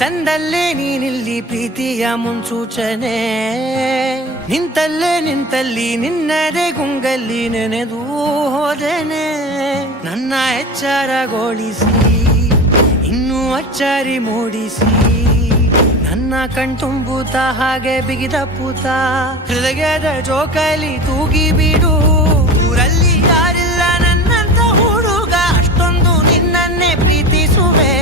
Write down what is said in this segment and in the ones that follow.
ತಂದಲ್ಲೇ ನೀನಿಲ್ಲಿ ಪ್ರೀತಿಯ ಮುನ್ಸೂಚನೆ. ನಿಂತಲ್ಲಿ ನಿನ್ನದೇ ಗುಂಗಲ್ಲಿ ನೆನೆದು ಹೋದೆನೆ. ನನ್ನ ಎಚ್ಚರಗೊಳಿಸಿ ಇನ್ನೂ ಅಚ್ಚರಿ ಮೂಡಿಸಿ, ನನ್ನ ಕಣ್ತುಂಬುತ್ತ ಹಾಗೆ ಬಿಗಿದ ಪೂತ ಹೃದಯದ ಜೋಕಾಲಿ ತೂಗಿ ಬಿಡು. ಊರಲ್ಲಿ ಯಾರಿಲ್ಲ ನನ್ನಂತ ಹುಡುಗ, ಅಷ್ಟೊಂದು ನಿನ್ನನ್ನೇ ಪ್ರೀತಿಸುವೆ.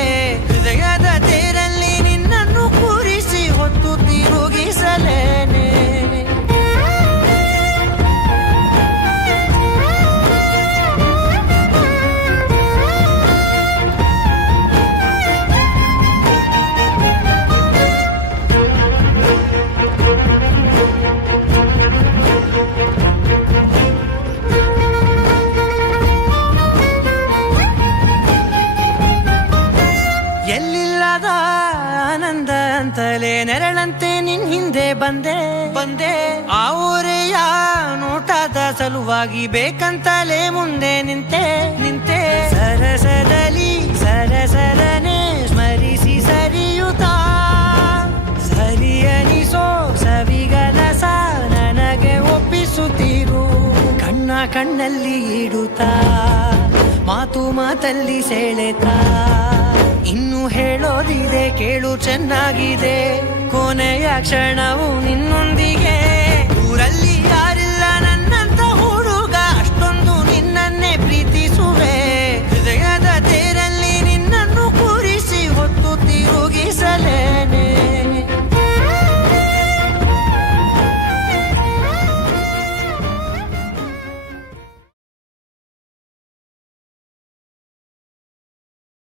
ಹೃದಯದ ತೇರಲ್ಲಿ ನಿನ್ನನ್ನು ಕೂರಿಸಿ ಹೊತ್ತು ತಿರುಗಿಸಲೇನೆ. ಎಲ್ಲಿಲ್ಲದ ಆನಂದ ಅಂತಲೇ ನೆರಳಂತೆ ನಿನ್ ಹಿಂದೆ ಬಂದೆ. ಆ ಊರೆಯ ನೋಟದ ಸಲುವಾಗಿ ಬೇಕಂತಲೇ ಮುಂದೆ ನಿಂತೆ. ಸರಸರನೆ ಸ್ಮರಿಸಿ ಸರಿಯುತ್ತಾ, ಸರಿಯನಿಸೋ ಸವಿಗನಸ ನನಗೆ ಒಪ್ಪಿಸುತ್ತೀರು. ಕಣ್ಣಲ್ಲಿ ಇಡುತ್ತಾ, ಮಾತಲ್ಲಿ ಸೆಳೆತಾ, ಇನ್ನು ಹೇಳೋದಿದೆ ಕೇಳು ಚೆನ್ನಾಗಿದೆ. ಕೊನೆಯ ಕ್ಷಣವು ನಿನ್ನೊಂದಿಗೆ